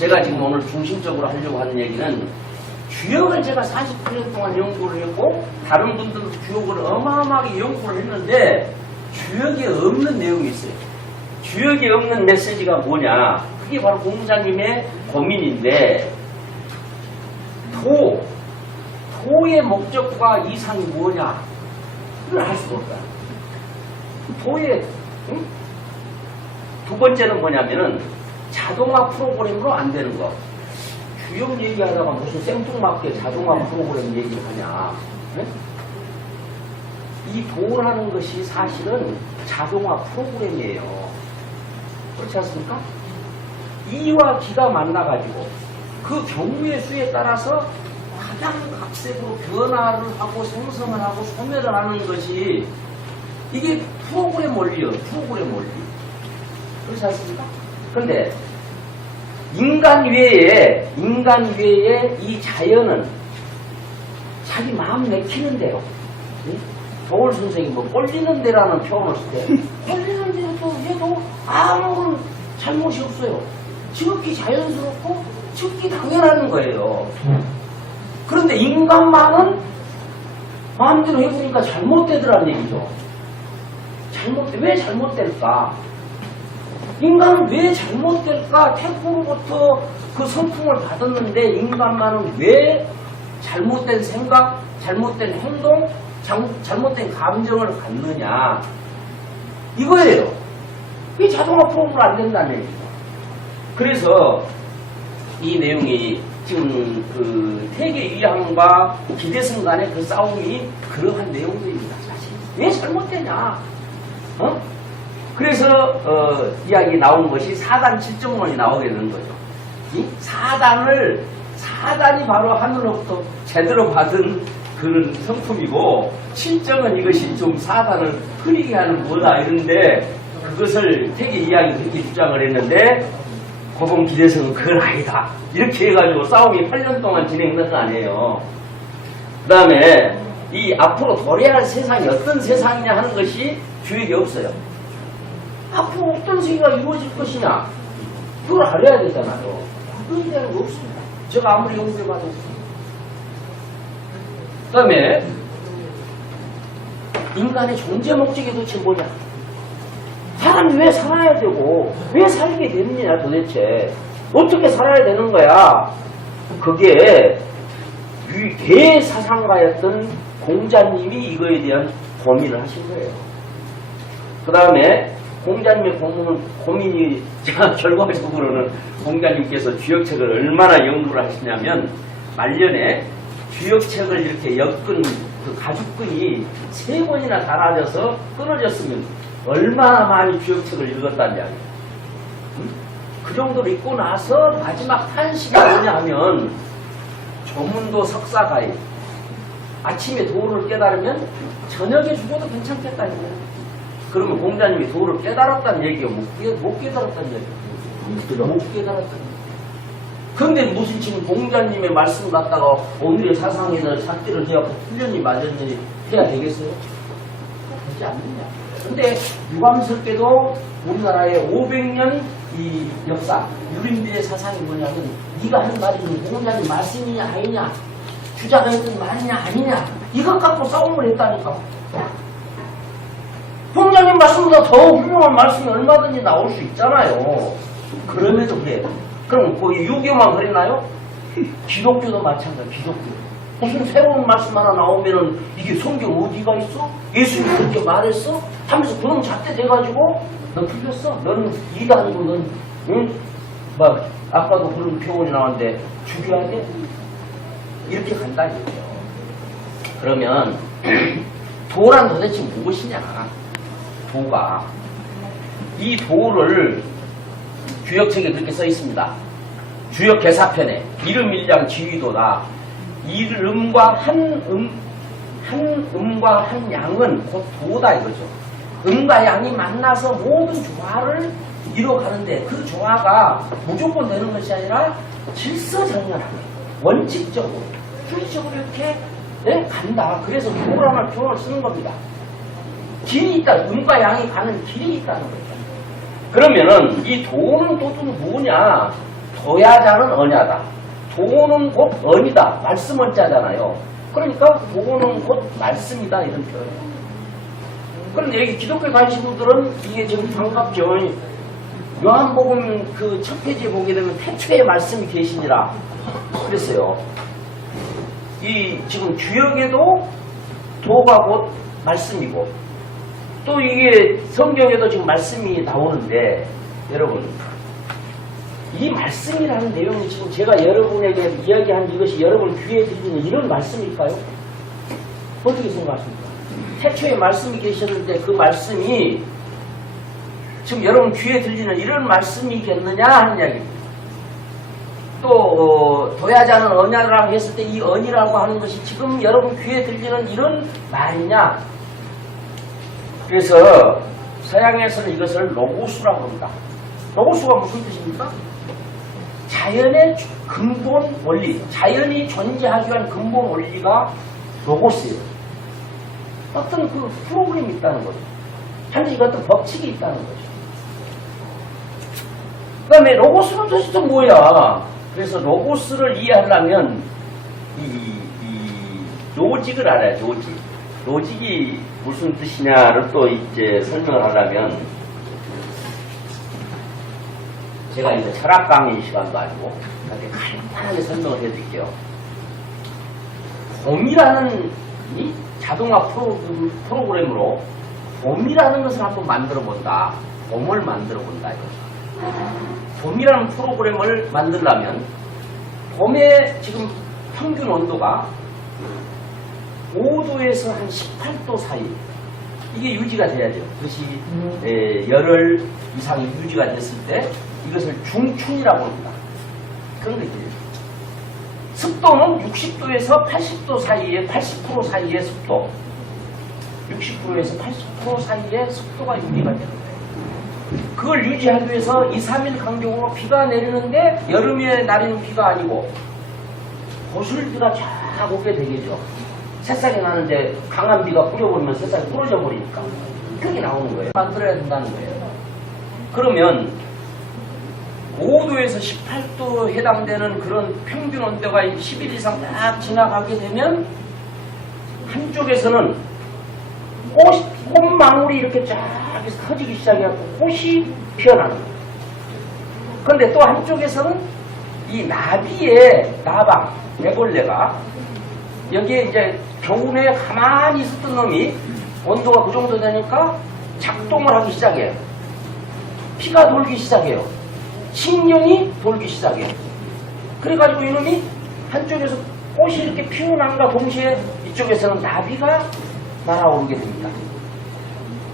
제가 지금 오늘 중심적으로 하려고 하는 얘기는 주역을 제가 49년 동안 연구를 했고 다른 분들도 주역을 어마어마하게 연구를 했는데 주역에 없는 내용이 있어요. 주역에 없는 메시지가 뭐냐? 그게 바로 공자님의 고민인데 도의 목적과 이상이 뭐냐? 그걸 알 수가 없다. 도의 두 번째는 뭐냐면은 자동화 프로그램으로 안 되는 거. 주역 얘기하다가 무슨 생뚱맞게 자동화 프로그램 얘기를 하냐. 네? 이 도라는 것이 사실은 자동화 프로그램이에요. 그렇지 않습니까? 이와 기가 만나가지고 그 경우의 수에 따라서 가장 각색으로 변화를 하고 생성을 하고 소멸을 하는 것이 이게 프로그램 원리예요. 프로그램 원리. 그렇지 않습니까? 그런데 인간 외에 이 자연은 자기 마음 내키는 대로 도울 선생이 뭐 꼴리는 데라는 표현을 쓸 때 꼴리는 데도 얘도 아무런 잘못이 없어요. 지극히 자연스럽고 지극히 당연한 거예요. 그런데 인간만은 마음대로 해보니까 잘못되더란 얘기죠. 왜 잘못될까? 인간은 왜 잘못될까? 태초로부터 그 성품을 받았는데 인간만은 왜 잘못된 생각, 잘못된 행동, 잘못된 감정을 갖느냐? 이거예요. 이 자동화 프로그램 안 된다는 얘기죠. 그래서 이 내용이 지금 그 태계위양과 기대승 간의 그 싸움이 그러한 내용들입니다. 사실 왜 잘못되냐? 그래서 이야기 나온 것이 사단 7정론이 나오게 되는 거죠. 이 사단이 바로 하늘로부터 제대로 받은 그런 성품이고 7정은 이것이 좀 사단을 흐리게 하는 뭐다 이런데 그것을 태계위양이 그렇게 주장을 했는데 고봉 기대성은 그건 아니다. 이렇게 해가지고 싸움이 8년 동안 진행된 거 아니에요. 그 다음에 이 앞으로 도래할 세상이 어떤 세상이냐 하는 것이 주역이 없어요. 앞으로 어떤 세계가 이루어질 것이냐 그걸 알아야 되잖아요. 그거에 대한 거 없습니다. 제가 아무리 연구해봐도 없습니다. 그 다음에 인간의 존재 목적이 도대체 뭐냐? 사람이 왜 살아야 되고 왜 살게 됐느냐 도대체 어떻게 살아야 되는 거야? 그게 대사상가였던 공자님이 이거에 대한 고민을 하신 거예요. 그 다음에 공자님의 고민이 결과적으로는 공자님께서 주역책을 얼마나 연구를 하시냐면 말년에 주역책을 이렇게 엮은 그 가죽끈이 3번이나 달아져서 끊어졌으면 얼마나 많이 주역책을 읽었다는 이야기예요. 그 정도로 읽고 나서 마지막 탄식이 뭐냐 하면 조문도 석사가이 아침에 도를 깨달으면 저녁에 죽어도 괜찮겠다 이거예요. 그러면 공자님이 도를 깨달았다는 얘기예요? 못 깨달았다는 얘기예요? 못 깨달았다는 얘기예요. 그런데 무슨 지금 공자님의 말씀 갖다가 오늘의 사상에는 잡기를 해갖고 훈련이 맞았느니 해야 되겠어요? 되지 않느냐. 근데 유감스럽게도 우리나라의 500년 이 역사, 유림비의 사상이 뭐냐면 네가 한 말이 공자님 말씀이냐 아니냐 주자가 했던 말이냐 아니냐 이것 갖고 싸움을 했다니까. 공자님 말씀보다 더 훌륭한 말씀이 얼마든지 나올 수 있잖아요. 그럼에도 그래. 그럼 거기 유교만 그랬나요? 기독교도 마찬가지야. 기독교. 무슨 새로운 말씀 하나 나오면은 이게 성경 어디가 있어? 예수님이 그렇게 말했어? 하면서 그놈 잣대 돼가지고 너 틀렸어. 너는 이단이고 넌 응? 막 아까도 그런 표현이 나왔는데 죽여야 돼? 이렇게 간다 이거죠. 그러면 도란 도대체 무엇이냐? 도가 이 도를 주역책에 그렇게 써 있습니다. 주역 개사편에 이름 일량 지위도다. 이름과 한 음과 한 양은 곧 도다 이거죠. 음과 양이 만나서 모든 조화를 이뤄가는데 그 조화가 무조건 되는 것이 아니라 질서정연하게 원칙적으로 주의적으로 이렇게 간다. 그래서 도라는 표현을 쓰는 겁니다. 길이 있다. 음과 양이 가는 길이 있다는 거죠. 그러면은 이 도는 뭐냐? 도야자는 언야다. 도는 곧 언이다. 말씀 언자잖아요. 그러니까 도는 곧 말씀이다. 이런 표현. 그런데 여기 기독교에 가신 분들은 이게 지금 반갑죠. 요한복음 그 첫 페이지에 보게 되면 태초에 말씀이 계시니라 그랬어요. 이 지금 주역에도 도가 곧 말씀이고 또 이게 성경에도 지금 말씀이 나오는데 여러분 이 말씀이라는 내용이 지금 제가 여러분에게 이야기한 이것이 여러분 귀에 들리는 이런 말씀일까요? 어떻게 생각하십니까? 태초에 말씀이 계셨는데 그 말씀이 지금 여러분 귀에 들리는 이런 말씀이겠느냐 하는 이야기입니다. 또 도야자는 언야라고 했을 때 이 언이라고 하는 것이 지금 여러분 귀에 들리는 이런 말이냐. 그래서 서양에서는 이것을 로고스라고 합니다. 로고스가 무슨 뜻입니까? 자연의 근본 원리, 자연이 존재하기 위한 근본 원리가 로고스예요. 어떤 그 프로그램이 있다는 거죠. 반드시 어떤 법칙이 있다는 거죠. 그 다음에 로고스는 도대체 뭐야? 그래서 로고스를 이해하려면 이 로직을 알아야 로직. 로직이 무슨 뜻이냐를 또 이제 설명을 하려면 제가 이제 철학 강의 시간도 아니고 이렇게 간단하게 설명을 해드릴게요. 봄이라는 이 자동화 프로그램으로 봄이라는 것을 한번 만들어 본다. 봄을 만들어 본다. 봄이라는 프로그램을 만들려면 봄에 지금 평균 온도가 5도에서 한 18도 사이 이게 유지가 돼야죠. 그것이 열흘 이상이 유지가 됐을 때 이것을 중춘이라고 합니다. 그런 거지. 습도는 60도에서 80도 사이에 80% 사이의 습도 60%에서 80% 사이의 습도가 유지가 되는 거예요. 그걸 유지하기 위해서 2, 3일 간격으로 비가 내리는데 여름에 내리는 비가 아니고 고슬비가 쫙 오게 되겠죠. 새싹이 나는데 강한 비가 뿌려버리면 새싹이 부러져 버리니까 그게 나오는 거예요. 만들어야 된다는 거예요. 그러면 5도에서 18도 해당되는 그런 평균 온도가 10일 이상 딱 지나가게 되면 한쪽에서는 꽃망울이 이렇게 쫙 터지기 시작해서 꽃이 피어나는 거예요. 그런데 또 한쪽에서는 이 나비의 나방, 애벌레가 여기에 이제 겨울에 가만히 있었던 놈이 온도가 그 정도 되니까 작동을 하기 시작해요. 피가 돌기 시작해요. 신경이 돌기 시작해요. 그래가지고 이놈이 한쪽에서 꽃이 이렇게 피어남과 동시에 이쪽에서는 나비가 날아오르게 됩니다.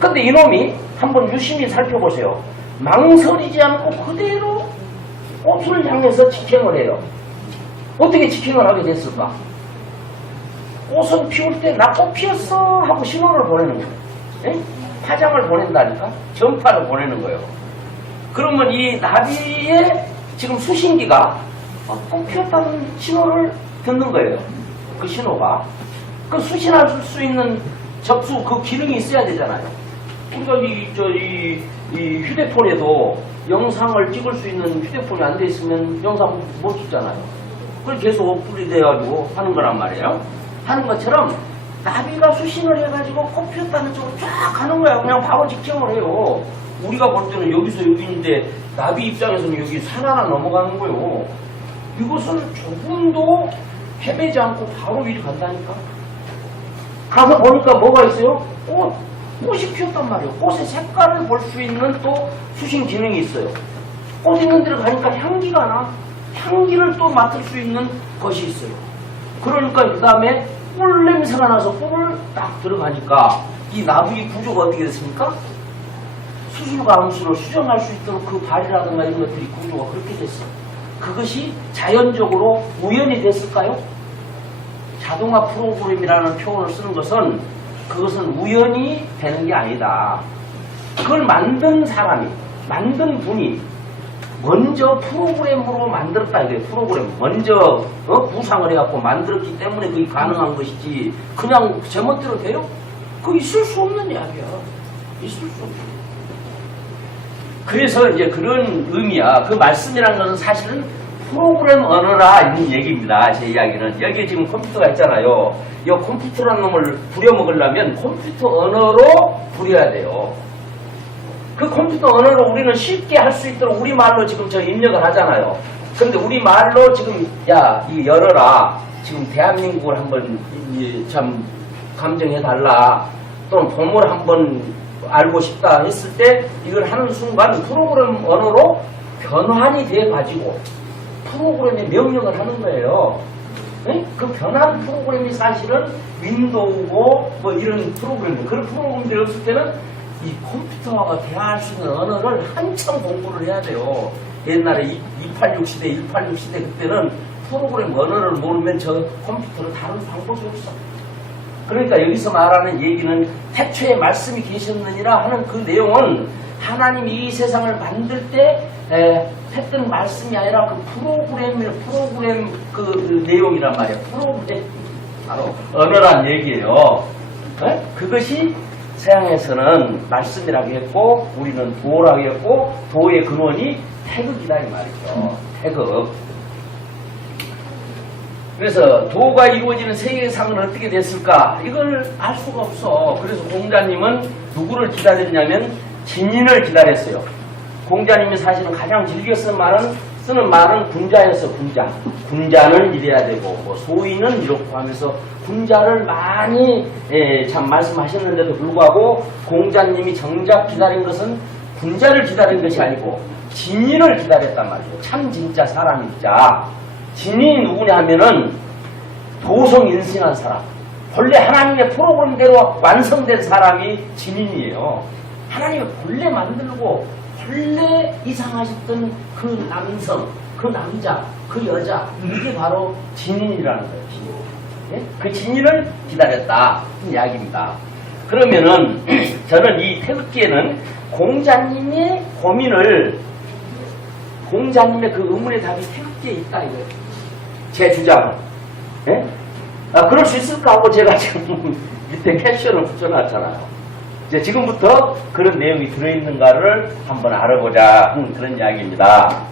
근데 이놈이 한번 유심히 살펴보세요. 망설이지 않고 그대로 꽃을 향해서 직행을 해요. 어떻게 직행을 하게 됐을까? 꽃은 피울 때 나 꽃 피었어 하고 신호를 보내는 거예요. 에? 파장을 보낸다니까? 전파를 보내는 거예요. 그러면 이 나비의 지금 수신기가 꽃 피었다는 신호를 듣는 거예요. 그 신호가. 그 수신할 수 있는 접수 그 기능이 있어야 되잖아요. 우리가 이 휴대폰에도 영상을 찍을 수 있는 휴대폰이 안 돼 있으면 영상 못 찍잖아요. 그걸 계속 어플이 돼가지고 하는 거란 말이에요. 하는 것처럼 나비가 수신을 해가지고 꽃 피었다는 쪽으로 쫙 가는 거야. 그냥 바로 직행을 해요. 우리가 볼 때는 여기서 여기인데 나비 입장에서는 여기 산 하나 넘어가는 거예요. 이것을 조금도 헤매지 않고 바로 이리 간다니까. 가서 보니까 뭐가 있어요? 꽃이 피었단 말이에요. 꽃의 색깔을 볼 수 있는 또 수신 기능이 있어요. 꽃 있는 데를 가니까 향기가 나. 향기를 또 맡을 수 있는 것이 있어요. 그러니까 그 다음에 꿀 냄새가 나서 꿀을 딱 들어가니까 이 나비 구조가 어떻게 됐습니까? 수술과 암수를 수정할 수 있도록 그 발이라든가 이런 것들이 구조가 그렇게 됐어요. 그것이 자연적으로 우연이 됐을까요? 자동화 프로그램이라는 표현을 쓰는 것은 그것은 우연이 되는 게 아니다. 그걸 만든 사람이, 만든 분이 먼저 프로그램으로 만들었다 이거예요. 프로그램. 먼저 구상을 해갖고 만들었기 때문에 그게 가능한 것이지 그냥 제멋대로 돼요? 그거 있을 수 없는 이야기야. 있을 수 없는. 그래서 이제 그런 의미야. 그 말씀이라는 것은 사실은 프로그램 언어라 이런 얘기입니다. 제 이야기는. 여기 지금 컴퓨터가 있잖아요. 이 컴퓨터라는 놈을 부려먹으려면 컴퓨터 언어로 부려야 돼요. 그 컴퓨터 언어로 우리는 쉽게 할 수 있도록 우리말로 지금 저 입력을 하잖아요. 근데 우리말로 지금 야, 이 열어라. 지금 대한민국을 한번 참 감정해달라. 또는 봄을 한번 알고 싶다 했을 때 이걸 하는 순간 프로그램 언어로 변환이 돼가지고 프로그램의 명령을 하는 거예요. 네? 그 변환 프로그램이 사실은 윈도우고 뭐 이런 프로그램, 그런 프로그램들이 없을 때는 이 컴퓨터와 대화할 수 있는 언어를 한참 공부를 해야 돼요. 옛날에 286 시대, 186 시대 그때는 프로그램 언어를 모르면 저 컴퓨터를 다룰 방법이 없어. 그러니까 여기서 말하는 얘기는 태초에 말씀이 계셨느니라 하는 그 내용은 하나님이 이 세상을 만들 때 했던 말씀이 아니라 그 프로그램 그 내용이란 말이에요. 프로그램 바로 언어란 얘기예요. 네? 그것이 서양에서는 말씀이라고 했고 우리는 도라고 했고 도의 근원이 태극이다 이 말이죠. 태극. 그래서 도가 이루어지는 세계상은 어떻게 됐을까? 이걸 알 수가 없어. 그래서 공자님은 누구를 기다렸냐면 진인을 기다렸어요. 공자님이 사실은 가장 즐겨 쓰는 말은 군자였어. 군자. 군자는 이래야 되고 뭐 소인은 이렇고 하면서 군자를 많이 참 말씀하셨는데도 불구하고 공자님이 정작 기다린 것은 군자를 기다린 것이 아니고 진인을 기다렸단 말이에요. 참 진짜 사람이자. 진인이 누구냐 하면은 도성인승한 사람. 본래 하나님의 프로그램대로 완성된 사람이 진인이에요. 하나님이 본래 만들고 본래 이상하셨던 그 남성, 그 남자, 그 여자 이게 바로 진인이라는 거예요. 진인. 예? 그 진인을 기다렸다 이 이야기입니다. 그러면은 저는 이 태극기에는 공자님의 고민을 공자님의 그 의문의 답이 태극기에 있다 이거예요. 제 주장은. 예? 그럴 수 있을까 하고 제가 지금 밑에 캡션을 붙여놨잖아요. 이제 지금부터 그런 내용이 들어있는가를 한번 알아보자 하는 그런 이야기입니다.